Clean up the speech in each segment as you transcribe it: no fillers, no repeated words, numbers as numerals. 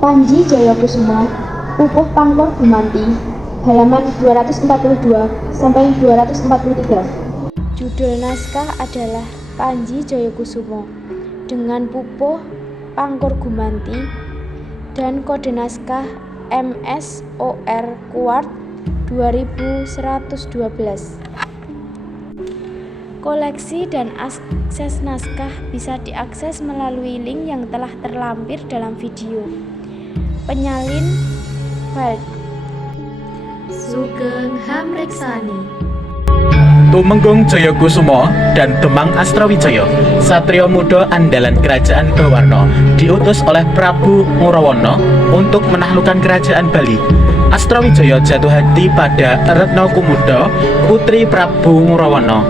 Panji Jayakusumo, Pupuh Pangkor Gumanti, halaman 242 sampai 243. Judul naskah adalah Panji Jayakusumo dengan Pupuh Pangkor Gumanti dan kode naskah MSOR Kuart 2112. Koleksi dan akses naskah bisa diakses melalui link yang telah terlampir dalam video. Penyalin file Sugeng Hamreksani. Tumenggung Jayakusumo dan Demang Astrawijaya, satria muda andalan kerajaan Bawarna, diutus oleh Prabu Murawana untuk menaklukkan kerajaan Bali. Astrawijaya jatuh hati pada Retna Kumuda, putri Prabu Murawana.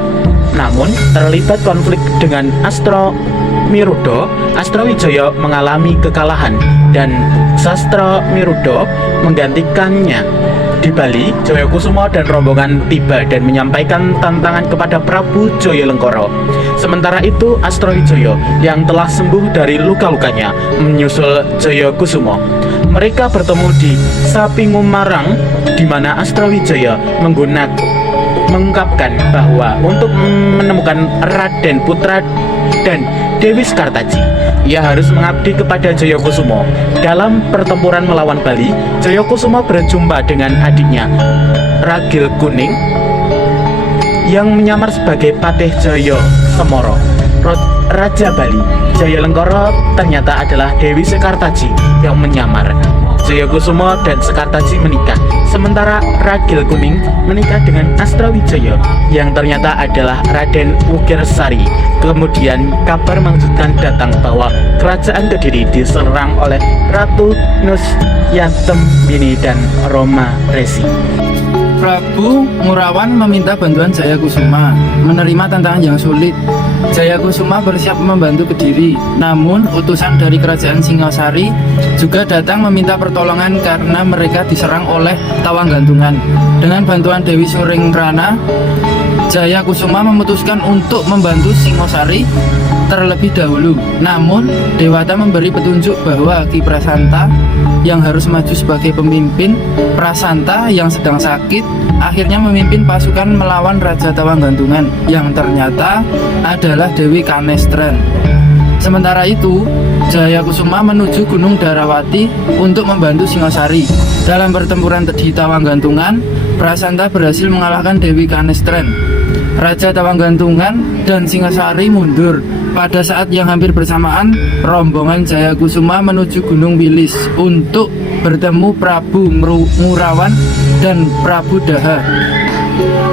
Namun terlibat konflik dengan Astramiruda, Astrawijaya mengalami kekalahan dan Sastramiruda menggantikannya. Di Bali, Jayakusumo dan rombongan tiba dan menyampaikan tantangan kepada Prabu Jayalenggara. Sementara itu, Astrawijaya yang telah sembuh dari luka-lukanya menyusul Jayakusumo. Mereka bertemu di Sapingumarang, di mana Astrawijaya mengungkapkan bahwa untuk menemukan Raden Putra dan Dewi Sekartaji, ia harus mengabdi kepada Jayakusumo. Dalam pertempuran melawan Bali, Jayakusumo berjumpa dengan adiknya Ragil Kuning yang menyamar sebagai Patih Jaya Semoro, Raja Bali. Jayalenggara ternyata adalah Dewi Sekartaji yang menyamar. Jayakusumo dan Sekartaji menikah, sementara Ragil Kuning menikah dengan Astrawijaya yang ternyata adalah Raden Ugirsari. Kemudian kabar mengejutkan datang bahwa kerajaan Kediri diserang oleh Ratu Nusyatembini dan Roma Resi. Prabu Murawan meminta bantuan Jayakusuma menerima tantangan yang sulit. Jayakusuma bersiap membantu Kediri, namun utusan dari kerajaan Singasari juga datang meminta pertolongan karena mereka diserang oleh Tawanggantungan. Dengan bantuan Dewi Suringrana, Jayakusuma memutuskan untuk membantu Singasari terlebih dahulu. Namun Dewata memberi petunjuk bahwa Ki Prasanta yang harus maju sebagai pemimpin. Prasanta yang sedang sakit akhirnya memimpin pasukan melawan Raja Tawanggantungan yang ternyata adalah Dewi Kanestren. Sementara itu, Jayakusuma menuju Gunung Darawati untuk membantu Singasari. Dalam pertempuran di Tawanggantungan, Prasanta berhasil mengalahkan Dewi Kanestren. Raja Tawanggantungan dan Singasari mundur. Pada saat yang hampir bersamaan, rombongan Jayakusuma menuju Gunung Wilis untuk bertemu Prabu Murawan dan Prabu Daha.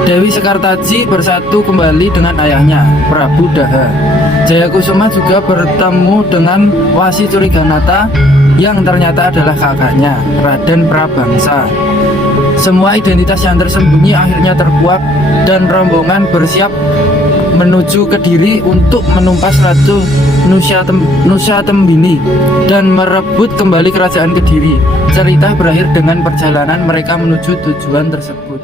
Dewi Sekartaji bersatu kembali dengan ayahnya, Prabu Daha. Jayakusuma juga bertemu dengan Wasi Curiganata yang ternyata adalah kakaknya, Raden Prabangsa. Semua identitas yang tersembunyi akhirnya terkuak dan rombongan bersiap menuju Kediri untuk menumpas Ratu Nusyatembini dan merebut kembali kerajaan Kediri. Cerita berakhir dengan perjalanan mereka menuju tujuan tersebut.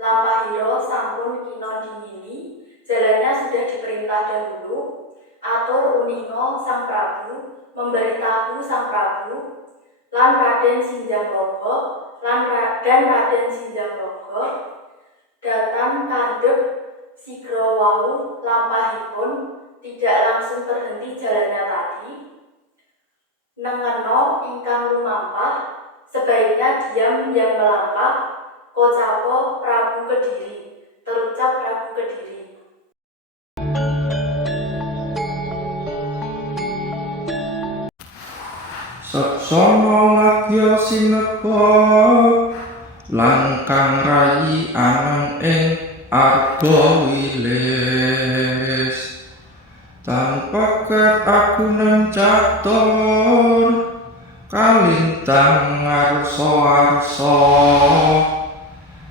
Lampahiro sampun kino dingini, jalannya sudah diperintah dahulu. atur uninga Sang Prabu memberitahu Sang Prabu lan Raden Sinjanglogo dan Raden Sinjanglogo datang kandhep sigra wau lampahipun tidak langsung terhenti jalannya tadi. Nengeno ingkang lumampah sebaiknya diam yang melangkah. Kocapo Prabu Kediri, terucap Prabu Kediri. Seksana lagya sinepa langkang rayi anang ing arga wilis tanpa ket aku nang catur kalintang ngarsa-arsa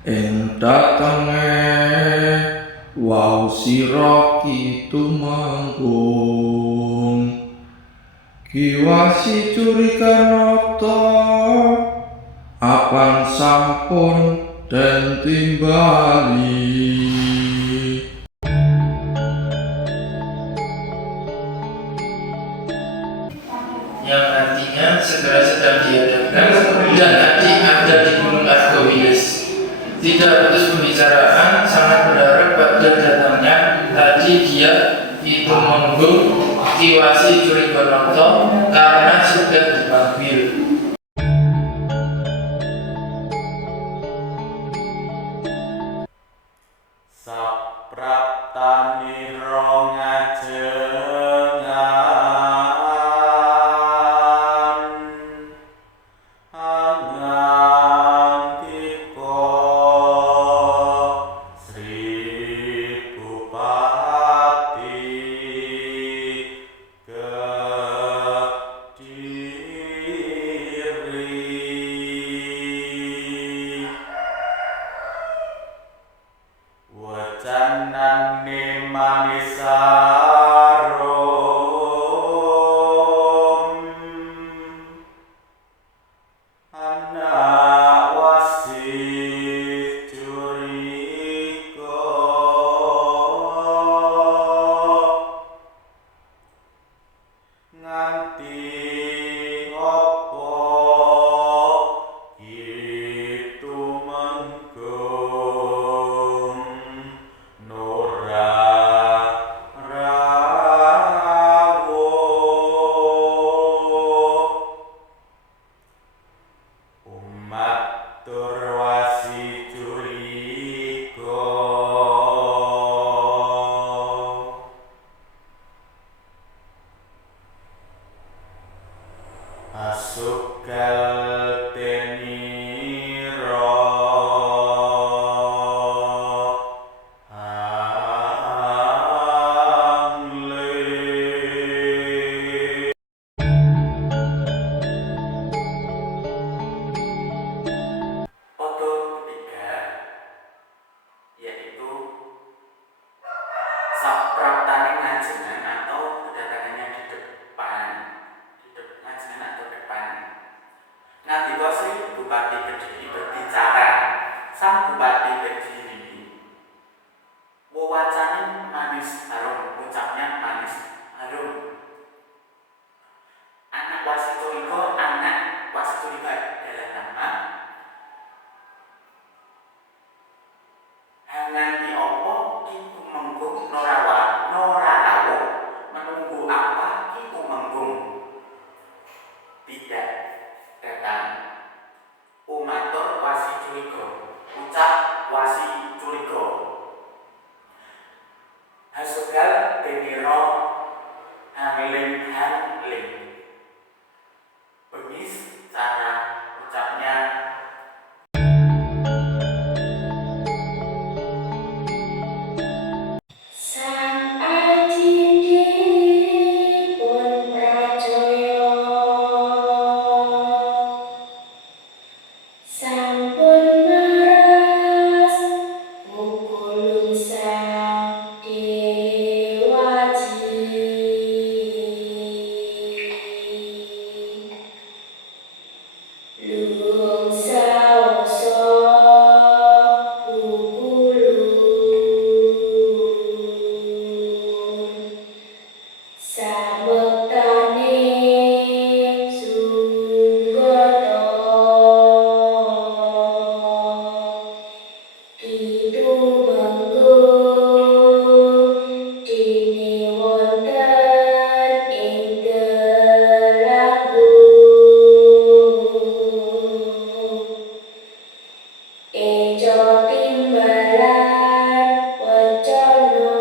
ing datenge wau sira kitumenggung kiwasi curikanata apan sampun den timbali. Yang artinya segera sedang diadakan dan nanti ada di Gunung Argowilis. Tidak putus pembicaraan, sangat berharap pada datangnya tadi dia itu menggung Kiwasi Curigonoto karena sudah dipanggil. Sapraptani rongajengan angantiko Sri Bupati Kediri wajanane manisarum anak wasih curiga nganti opo itu menggung Nora Rawo umat turwasi curiga asugal teniro angle. Foto ketiga yaitu sapraptani ngajengan atau kedatangannya di depan ngajengan atau depan. Ngatiko Sri Bupati Kediri berbicara. Sang Bupati Kediri wewacane manis harum, ucapnya manis harum. Anak Wasicuriga adalah nama. Hanganti opo kitu menggung Norarawo menunggu apa kitu menggung tidak datang. Umatur Wasicuriga ucap Wasicuriga hasugal teniro hangling bengis cara ucapnya. Sang Aji Dewi Samektane Sugata Kitu menggung dene wonten ing Gelanggung Eco timbalan wacana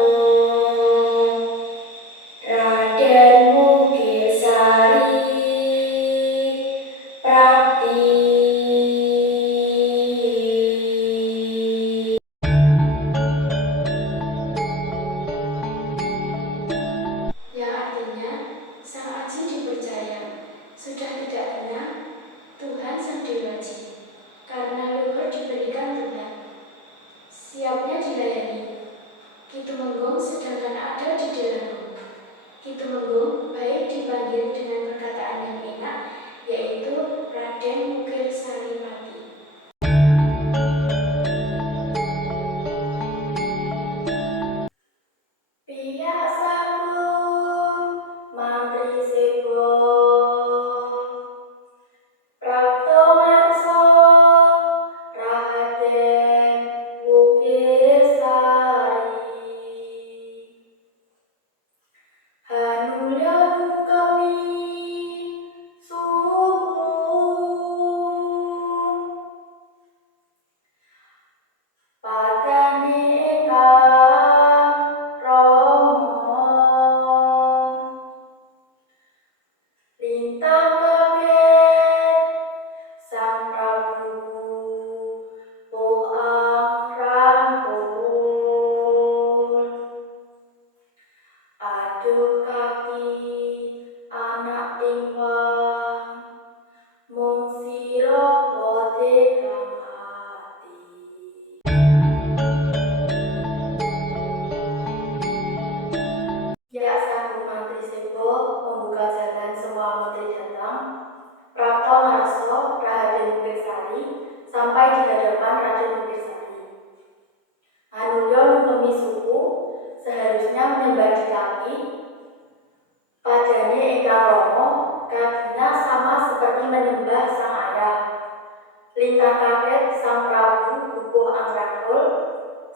Raden Mugesari Prakti. Yang artinya, Sang Aji dipercaya, sudah tidak tenang, Tuhan Sang Dewaji, karena luhur diberikan Tuhan. Siapnya dilayani, Ki Tumenggung sedangkan ada di Delanggung. Ki Tumenggung baik dipanggil dengan perkataan yang enak, yaitu Raden Mukir Saripati. Biasaku mantri sebo Prapto ngarsa Raden Mukir Sari Hanulya nungkemi suku Padane ingkang Rama Lintang kaget Sang Prabu Poang rangkul Aduh kaki anak tingwang Mung sira wode kang ati Ya Sang Mantri Sebo membuka jalan semua menteri datang. Prapto ngarsa Raden Mukir Sari sampai di hadapan Raden Mukir Sari. Hanulya nungkemi suku seharusnya menyembah di kaki. Padane ingkang Rama kakinya sama seperti menyembah sang ayah. Lintang kaget Sang Prabu bubuh angrangkul.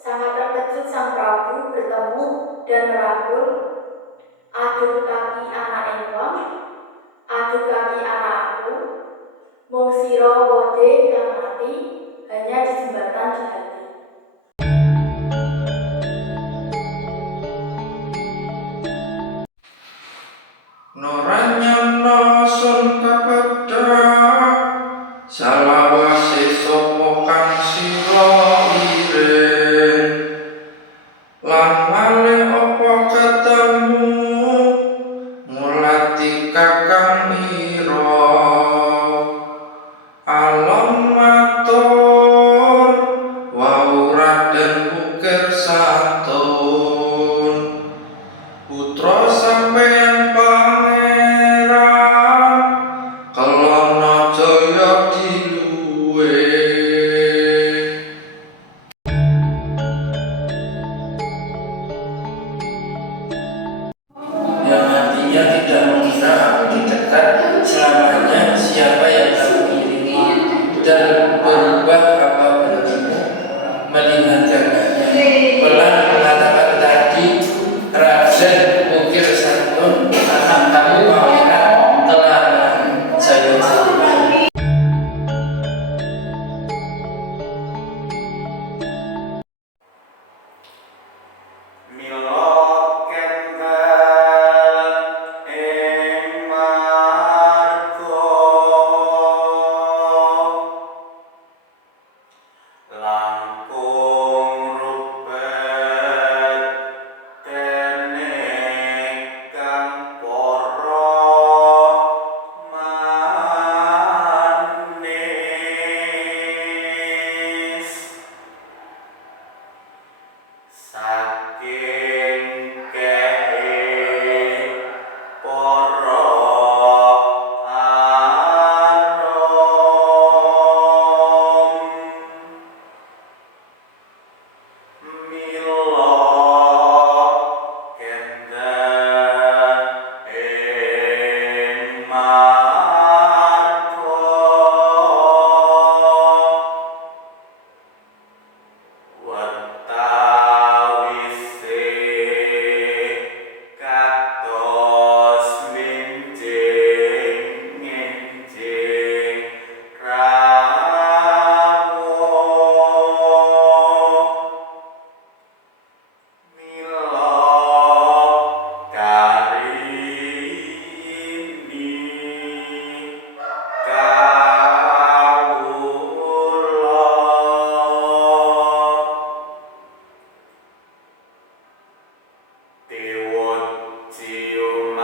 Sangat terkejut Sang Prabu bertemu dan merangkul. Aduh kaki anak engkong, aduh kaki anak aku, mung sira wode kang ati, hanya di jembatan di hati. Noranyana sun kapedha salawase sapa kang sira iring lan wale apa ketemu mulati kakang ira alon matur wau Raden Mukir santun putra sampeyan pangeran kelana jaya diluwe yang artinya tidak mengira aku di dekat selamanya siapa yang kamu iringi dan berubah apa bentukmu melihat gagahnya pelan mengatakan tadi Raden Mukir santun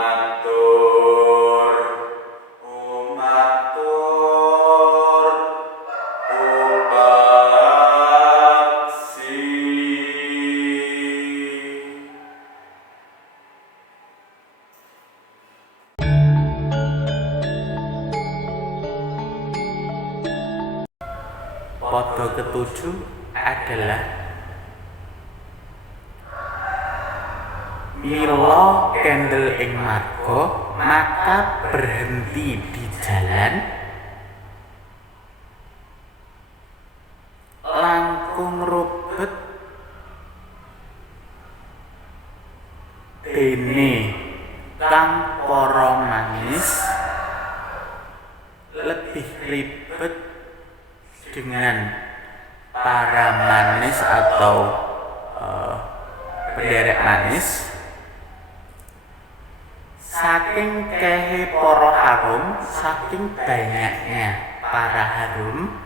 Umatur, umatur, upaksi. Pada ketujuh adalah mila kendel ing marga, maka berhenti di jalan, langkung robet dene kang para manis, lebih ribet dengan para manis atau penderek manis. Saking kehe para harum, saking banyaknya para harum,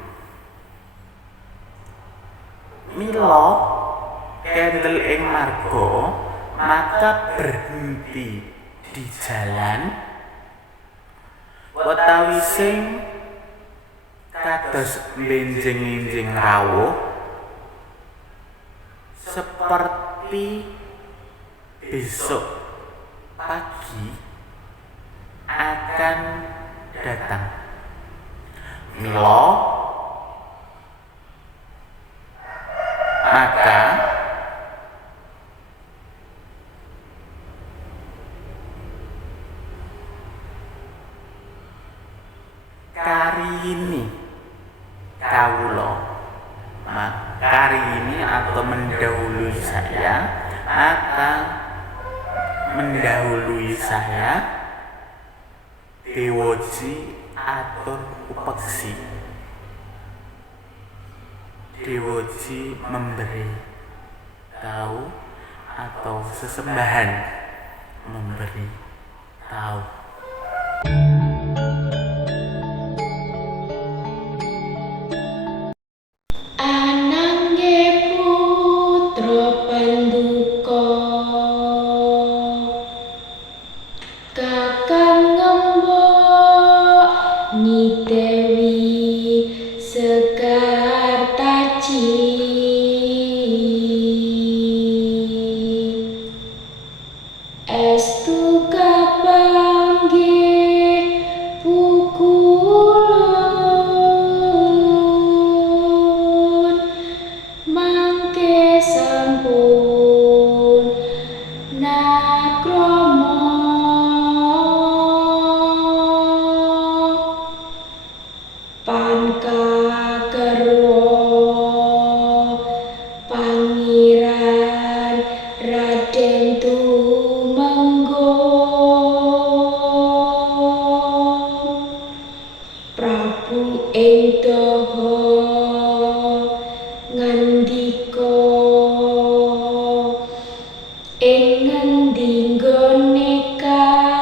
mila kendel ing marga, maka berhenti di jalan, utawi sing kados benjing-enjing rawuh, seperti besok pagi akan datang. Mila maka karini kawula, kari ini atau mendahului saya, akan mendahului saya dewoji atur upeksi. Dewoji memberi tahu atau sesembahan memberi tahu. Anangge putra Panduka, kakang ngembok Nyi Dewi Sekartaji. Estu kapanggih pukulun, mangke sampun nakrama. Pan kagarwa Pangeran Raden Tumenggung, Prabu ing Daha ngandika, ing ngendi nggone kapanggih.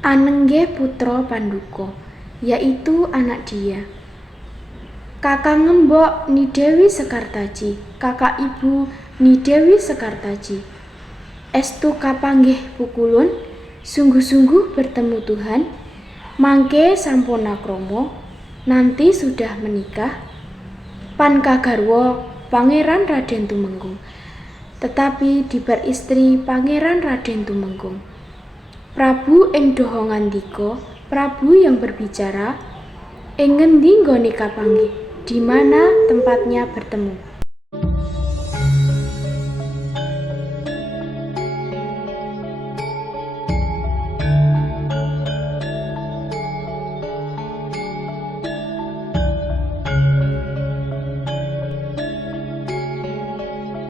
Anengge putra Panduka, yaitu anak dia. Kakang ngembok Nyi Dewi Sekartaji, kakak ibu Nyi Dewi Sekartaji. Estu kapanggih pukulun, sungguh-sungguh bertemu Tuhan, mangke sampun nakromo, nanti sudah menikah. Pan kagarwa Pangeran Raden Tumenggung, tetapi diberistri Pangeran Raden Tumenggung. Prabu ing Daha ngandika, Prabu yang berbicara, ing ngendi nggone kapanggih, di mana tempatnya bertemu.